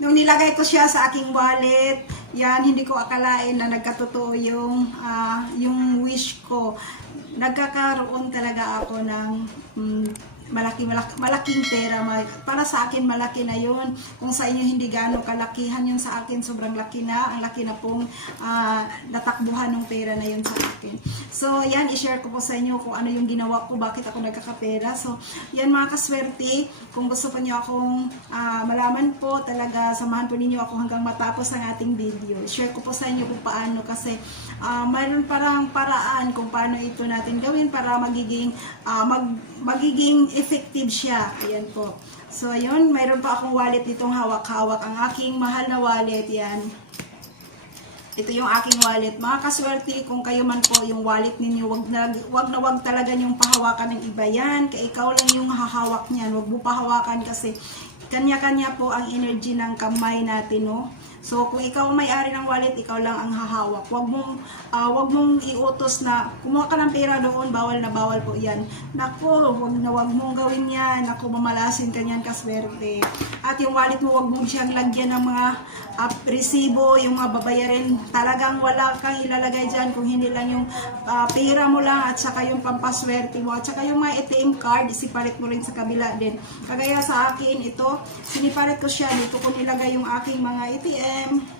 nung nilagay ko siya sa aking wallet, yan, hindi ko akalain na nagkatotoo yung, ah, yung wish ko. Nagkakaroon talaga ako ng mm, malaki, malaki, malaking pera. Para sa akin, malaki na yun. Kung sa inyo hindi gaano kalakihan yun sa akin, sobrang laki na. Ang laki na pong ah, natakbuhan ng pera na yun sa akin. So, yan, i-share ko po sa inyo kung ano yung ginawa ko, bakit ako nagkakapera. So, yan mga kaswerte, kung gusto pa niyo akong ah, malaman po, talaga samahan po ninyo ako hanggang matapos ang ating video. Share ko po sa inyo kung paano kasi ah, mayroon parang paraan kung paano ito natin gawin para magiging ah, mag, magiging effective siya. Ayan po. So, ayun, mayroon pa akong wallet ditong hawak-hawak. Ang aking mahal na wallet, yan. Ito yung aking wallet. Mga kaswerte, kung kayo man po yung wallet ninyo, wag na wag, na wag talaga yung pahawakan ng iba yan. Kaya ikaw lang yung hahawak niyan. Wag mo pahawakan kasi kanya-kanya po ang energy ng kamay natin, no? So, kung ikaw may-ari ng wallet, ikaw lang ang hahawak. Wag mong, ah, wag mong iutos na kumuha ka ng pera doon, bawal na bawal po yan. Nako, wag na wag mong gawin yan. Nako, mamalasin ka niyan, kaswerte. At yung wallet mo, wag mong siyang lagyan ng mga ah, resibo, yung mga babayarin. Talagang wala kang ilalagay dyan kung hindi lang yung ah, pera mo lang at saka yung pampaswerte mo. At saka yung mga ATM card, isipalit mo rin sa kabila din. Kagaya sa akin, ito, sinipalit ko siya. Dito ko nilagay yung aking mga ATM. time.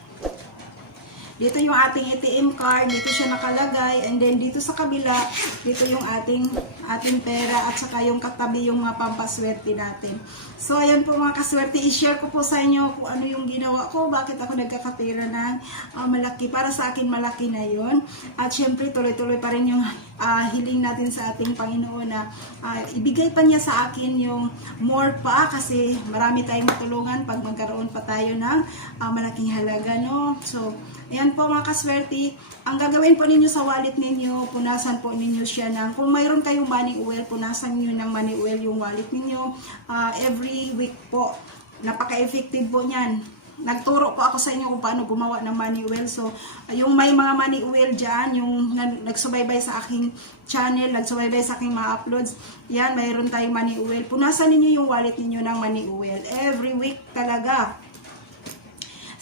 Dito yung ating ATM card, dito siya nakalagay, and then dito sa kabila, dito yung ating ating pera at saka yung katabi yung mga pampaswerte natin. So ayan po mga kaswerte, i-share ko po sa inyo kung ano yung ginawa ko, bakit ako nagkakapera ng ah, malaki. Para sa akin malaki na yon At syempre tuloy-tuloy pa rin yung ah, hiling natin sa ating Panginoon na ah, ibigay pa niya sa akin yung more pa kasi marami tayong matulungan pag magkaroon pa tayo ng ah, malaking halaga. No? So, Ayan po mga kaswerte, ang gagawin po ninyo sa wallet ninyo, punasan po ninyo siya ng, kung mayroon kayong money oil, punasan nyo ng money oil yung wallet ninyo ah, every week po. Napaka-effective po niyan. Nagturo po ako sa inyo kung paano gumawa ng money oil. So, ah, yung may mga money oil dyan, yung nagsubaybay sa aking channel, nagsubaybay sa aking mga uploads, yan, mayroon tayong money oil. Punasan ninyo yung wallet ninyo ng money oil. Every week talaga.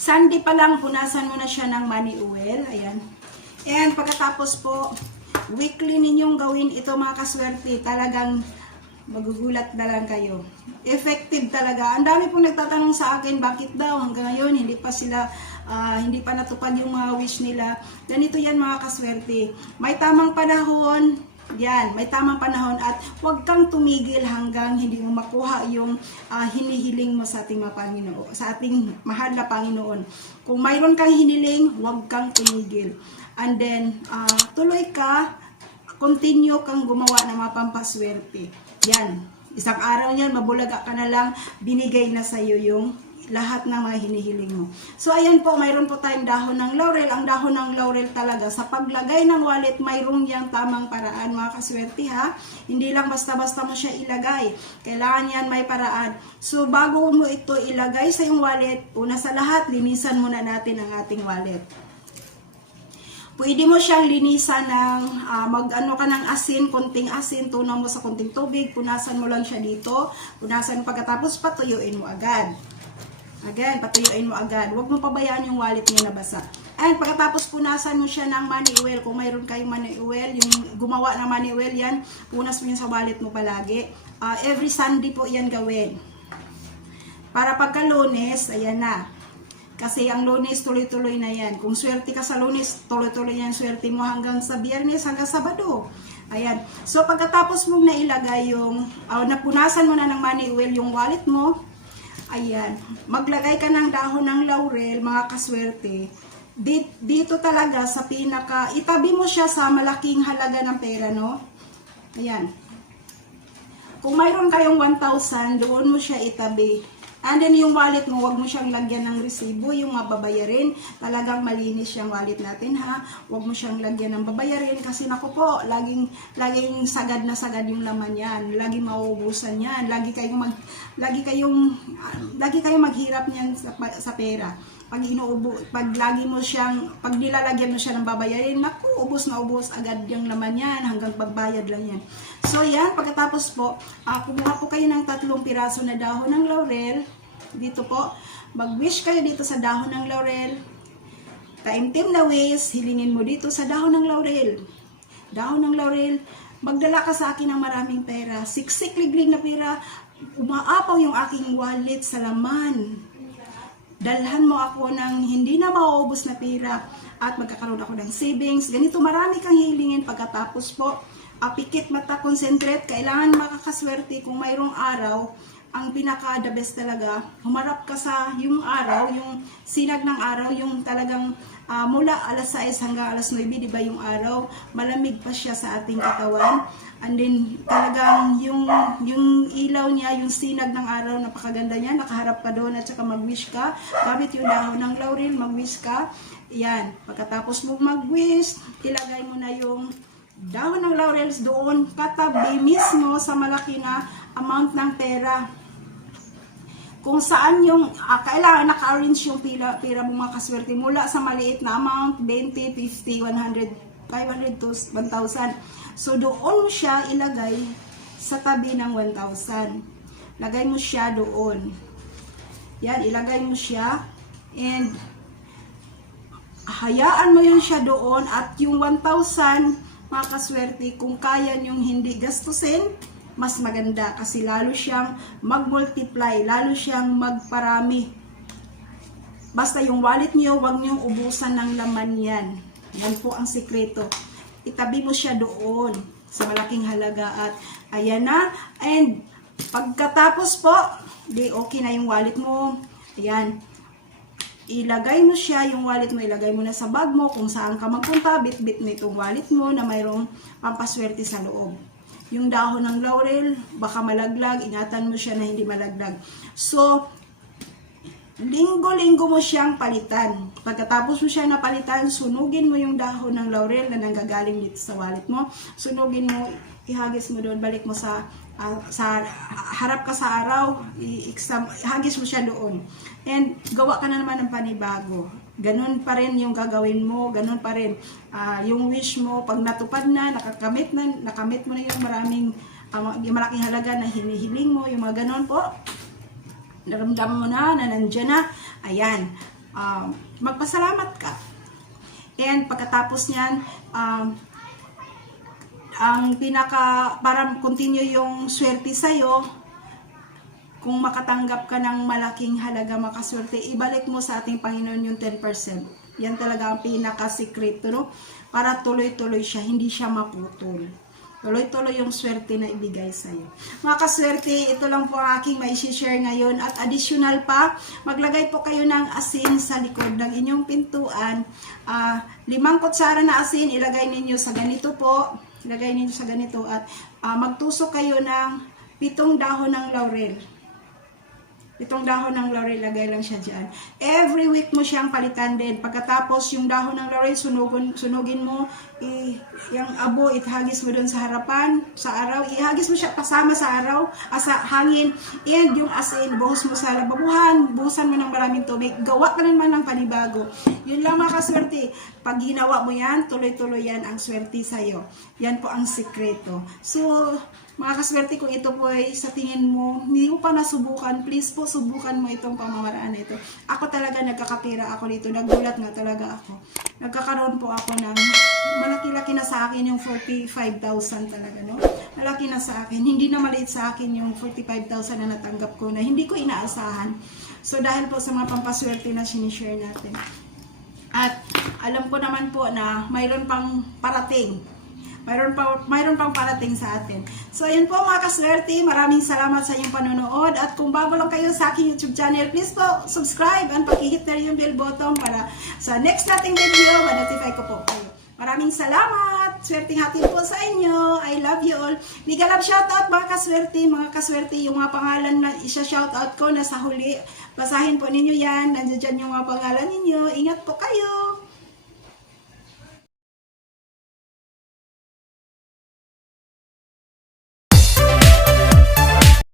Sunday pa lang, punasan mo na siya ng money oil. Ayan. And pagkatapos po, weekly ninyong gawin ito mga kaswerte. Talagang magugulat na lang kayo. Effective talaga. Ang dami pong nagtatanong sa akin, bakit daw hanggang ngayon hindi pa sila, ah, hindi pa natupad yung mga wish nila. Ganito yan mga kaswerte. May tamang panahon, yan, may tamang panahon at huwag kang tumigil hanggang hindi mo makuha yung ah, hinihiling mo sa ating Panginoon, sa ating mahal na Panginoon. Kung mayroon kang hiniling, huwag kang tumigil. And then, ah, tuloy ka, continue kang gumawa ng mga pampaswerte. Yan. Isang araw yan, mabulaga ka na lang, binigay na sa'yo yung lahat ng mga hinihiling mo. So, ayan po, mayroon po tayong dahon ng laurel. Ang dahon ng laurel talaga, sa paglagay ng wallet, mayroong yang tamang paraan, mga kaswerte ha. Hindi lang basta-basta mo siya ilagay. Kailangan yan may paraan. So, bago mo ito ilagay sa yung wallet, una sa lahat, linisan muna natin ang ating wallet. Pwede mo siyang linisan ng ah, mag-ano ka ng asin, konting asin, tunaw mo sa konting tubig, punasan mo lang siya dito. Punasan pagkatapos patuyuin mo agad. Again, patuyuin mo agad. Huwag mo pabayaan yung wallet niya na basa. And pagkatapos punasan mo siya ng money oil. Kung mayroon kayong money oil, yung gumawa ng money oil yan, punas mo yan sa wallet mo palagi. Ah, every Sunday po yan gawin. Para pagka lunes, ayan na. Kasi ang lunes, tuloy-tuloy na yan. Kung swerte ka sa lunes, tuloy-tuloy yan swerte mo hanggang sa biyernes, hanggang sabado. Ayan. So, pagkatapos mong nailagay yung, uh, napunasan mo na ng money oil yung wallet mo, ayan, maglagay ka ng dahon ng laurel, mga kaswerte. Di- Dito talaga sa pinaka, itabi mo siya sa malaking halaga ng pera, no? Ayan. Kung mayroon kayong 1,000, doon mo siya itabi. And then yung wallet mo, wag mo siyang lagyan ng resibo, yung mga babayarin. Talagang malinis yung wallet natin ha. Wag mo siyang lagyan ng babayarin kasi naku po, laging laging sagad na sagad yung laman yan. Lagi mauubusan yan. Lagi kayong mag lagi kayong lagi kayong maghirap niyan sa, sa pera. Pag inuubo, pag lagi mo siyang, pag nilalagyan mo siya ng babayarin, naku, ubos na ubos agad yung laman yan hanggang pagbayad lang yan. So yan, pagkatapos po, ah, kumuha po kayo ng tatlong piraso na dahon ng laurel. dito po, mag-wish kayo dito sa dahon ng laurel. Taimtim na ways, hilingin mo dito sa dahon ng laurel. Dahon ng laurel, magdala ka sa akin ng maraming pera. Siksik liglig na pera, umaapaw yung aking wallet sa laman. Dalhan mo ako ng hindi na mauubos na pera at magkakaroon ako ng savings. Ganito marami kang hilingin pagkatapos po. Apikit mata concentrate, kailangan makakaswerte kung mayroong araw ang pinaka the best talaga, humarap ka sa yung araw, yung sinag ng araw, yung talagang ah, mula alas 6 hanggang alas 9, di ba yung araw, malamig pa siya sa ating katawan. And then talagang yung yung ilaw niya, yung sinag ng araw, napakaganda niya, nakaharap ka doon at saka mag-wish ka. Gamit yung dahon ng laurel, mag-wish ka. Yan, pagkatapos mo mag-wish, ilagay mo na yung dahon ng laurels doon katabi mismo sa malaki na amount ng pera. Kung saan yung ah, kailangan naka-arrange yung pila, pira mo mga kaswerte mula sa maliit na amount 20, 50, 100, 500 to 1,000 so doon mo siya ilagay sa tabi ng 1,000 lagay mo siya doon. Yan ilagay mo siya. And hayaan mo yun siya doon at yung 1,000 mga kaswerte kung kaya nyong hindi gastusin mas maganda kasi lalo siyang mag-multiply, lalo siyang magparami. Basta yung wallet niyo, wag niyong ubusan ng laman yan. Yan po ang sikreto. Itabi mo siya doon sa malaking halaga at ayan na. And pagkatapos po, di okay na yung wallet mo. Ayan. Ilagay mo siya, yung wallet mo, ilagay mo na sa bag mo. Kung saan ka magpunta, bit-bit mo itong wallet mo na mayroong pampaswerte sa loob yung dahon ng laurel, baka malaglag, ingatan mo siya na hindi malaglag. So, linggo-linggo mo siyang palitan. Pagkatapos mo siya napalitan, sunugin mo yung dahon ng laurel na nanggagaling dito sa wallet mo. Sunugin mo, ihagis mo doon, balik mo sa ah, sa harap ka sa araw, i-exam, ihagis mo siya doon. And gawa ka na naman ng panibago. Ganun pa rin yung gagawin mo, ganun pa rin ah, yung wish mo pag natupad na, nakakamit na, nakamit mo na yung maraming ah, yung malaking halaga na hinihiling mo, yung mga ganun po naramdaman mo na na nandiyan na, ayan, um, magpasalamat ka. And pagkatapos niyan, um, ang pinaka, para continue yung swerte sa'yo, kung makatanggap ka ng malaking halaga makaswerte, ibalik mo sa ating Panginoon yung 10%. Yan talaga ang pinaka-secret, no? Para tuloy-tuloy siya, hindi siya maputol. Tuloy-tuloy yung swerte na ibigay sa iyo. Mga kaswerte, ito lang po ang aking may share ngayon. At additional pa, maglagay po kayo ng asin sa likod ng inyong pintuan. Ah, limang kutsara na asin, ilagay ninyo sa ganito po. Ilagay ninyo sa ganito at ah, magtusok kayo ng pitong dahon ng laurel. Itong dahon ng laurel, lagay lang siya dyan. Every week mo siyang palitan din. Pagkatapos, yung dahon ng laurel, sunugun, sunugin mo, i, yung abo, ihagis mo doon sa harapan, sa araw. Ihagis mo siya kasama sa araw, ah, sa hangin. And yung asin, buhos mo sa lababuhan, buhusan mo ng maraming tubig. Gawa ka naman ng panibago. Yun lang mga kaswerte. Pag ginawa mo yan, tuloy-tuloy yan ang swerte sa'yo. Yan po ang sikreto. So, mga kaswerte, kung ito po ay sa tingin mo, hindi mo pa nasubukan, please po subukan mo itong pamamaraan na ito. Ako talaga nagkakapira ako dito, nagulat nga talaga ako. Nagkakaroon po ako ng malaki-laki na sa akin yung 45,000 talaga, no? Malaki na sa akin. Hindi na maliit sa akin yung 45,000 na natanggap ko na hindi ko inaasahan. So dahil po sa mga pampaswerte na sinishare natin. At alam ko naman po na mayroon pang parating mayroon pa mayroon pang parating sa atin. So ayun po mga kaswerte, maraming salamat sa inyong panonood at kung bago lang kayo sa aking YouTube channel, please po subscribe and paki-hit na yung bell button para sa next nating video, ma-notify ko po kayo. Maraming salamat! Swerteng hatid po sa inyo. I love you all. Love shoutout mga kaswerte, mga kaswerte, yung mga pangalan na isa-shoutout ko na sa huli. Basahin po ninyo yan. Nandiyan yung mga pangalan ninyo. Ingat po kayo!